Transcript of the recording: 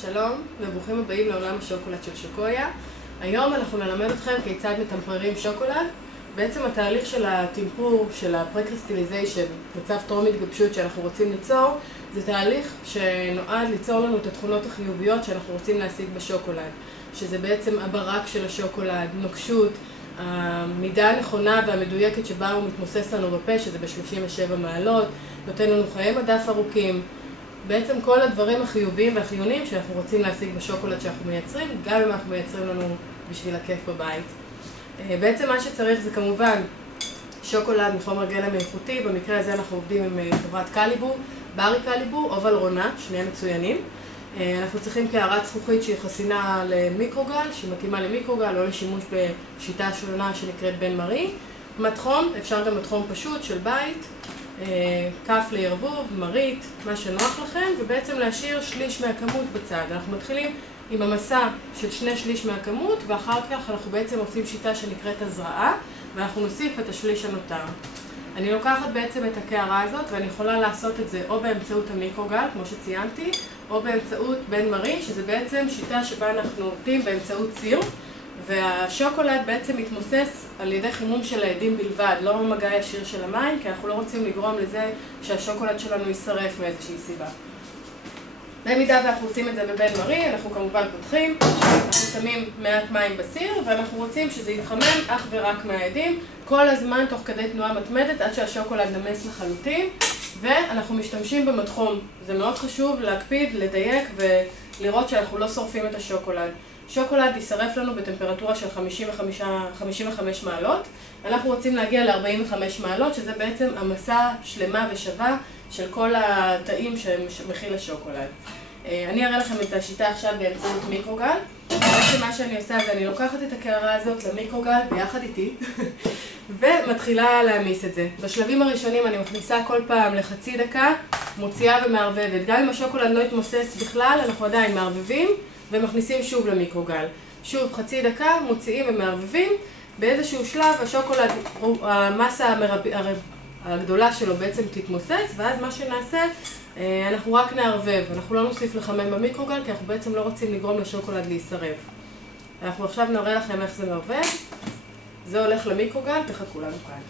שלום וברוכים הבאים לעולם השוקולד של שוקויה. היום אנחנו נלמד אתכם כיצד מטמפררים שוקולד. בעצם התהליך של הטמפור, של הפרקריסטליזיישן, מצב טרום התגבשות שאנחנו רוצים ליצור, זה תהליך שנועד ליצור לנו את התכונות החיוביות שאנחנו רוצים להשיג בשוקולד, שזה בעצם הברק של השוקולד, נוקשות, המידה הנכונה והמדויקת שבה הוא מתמוסס לנו בפה, שזה ב-37 מעלות, נותן לנו חיי מדף ארוכים. בעצם כל הדברים החיוביים והחיוניים שאנחנו רוצים להשיג בשוקולד שאנחנו מייצרים, גם אם אנחנו מייצרים לנו בשביל הכיף בבית. בעצם מה שצריך זה כמובן שוקולד מחומר גלם איכותי. במקרה הזה אנחנו עובדים עם חברת קליבור, ברי קליבור או ולרונה, שניהם מצוינים. אנחנו צריכים קערת זכוכית שהיא חסינה למיקרוגל, שמתאימה למיקרוגל או לשימוש בשיטה שונה שנקראת בן מרי. מתחום, אפשר גם מתחום פשוט של בית, כף לערבוב, מרית, מה שנוח לכם, ובעצם להשאיר שליש מהכמות בצד. אנחנו מתחילים עם המסע של 2/3 מהכמות, ואחר כך אנחנו בעצם עושים שיטה שנקראת הזרעה, ואנחנו נוסיף את השליש הנותר. אני לוקחת בעצם את הקערה הזאת, ואני יכולה לעשות את זה או באמצעות המיקרוגל, כמו שציינתי, או באמצעות בן מרי, שזה בעצם שיטה שבה אנחנו עובדים באמצעות סיר, והשוקולד בעצם מתמוסס על ידי חימום של העדים בלבד, לא מגע ישיר של המים, כי אנחנו לא רוצים לגרום לזה שהשוקולד שלנו יישרף מאיזושהי סיבה. במידה ואנחנו עושים את זה בבן מרי, אנחנו כמובן פותחים, אנחנו שמים מעט מים בסיר, ואנחנו רוצים שזה יתחמם אך ורק מהעדים, כל הזמן תוך כדי תנועה מתמדת עד שהשוקולד נמס לחלוטין, ואנחנו משתמשים במתחום. זה מאוד חשוב להקפיד, לדייק ולראות שאנחנו לא שורפים את השוקולד. שוקולד יישרף לנו בטמפרטורה של 55 מעלות. אנחנו רוצים להגיע ל-45 מעלות, שזה בעצם המסה שלמה ושווה של כל התאים שמכיל השוקולד. אני אראה לכם את השיטה עכשיו באמצעות מיקרוגל. בעצם מה שאני עושה זה אני לוקחת את הקערה הזאת למיקרוגל ביחד איתי ומתחילה להמיס את זה. בשלבים הראשונים אני מכניסה כל פעם לחצי דקה, מוציאה ומערבבת. גם אם השוקולד לא יתמוסס בכלל, אנחנו עדיין מערבבים ומכניסים שוב למיקרוגל. שוב חצי דקה, מוציאים ומערבבים. באיזשהו שלב השוקולד, המסה הגדולה שלו בעצם תתמוסס, ואז מה שנעשה, אנחנו רק נערבב. אנחנו לא נוסיף לחמם במיקרוגל, כי אנחנו בעצם לא רוצים לגרום לשוקולד להישרף. אנחנו עכשיו נראה לכם איך זה עובד. זה הולך למיקרוגל, תחכו לנו כאן.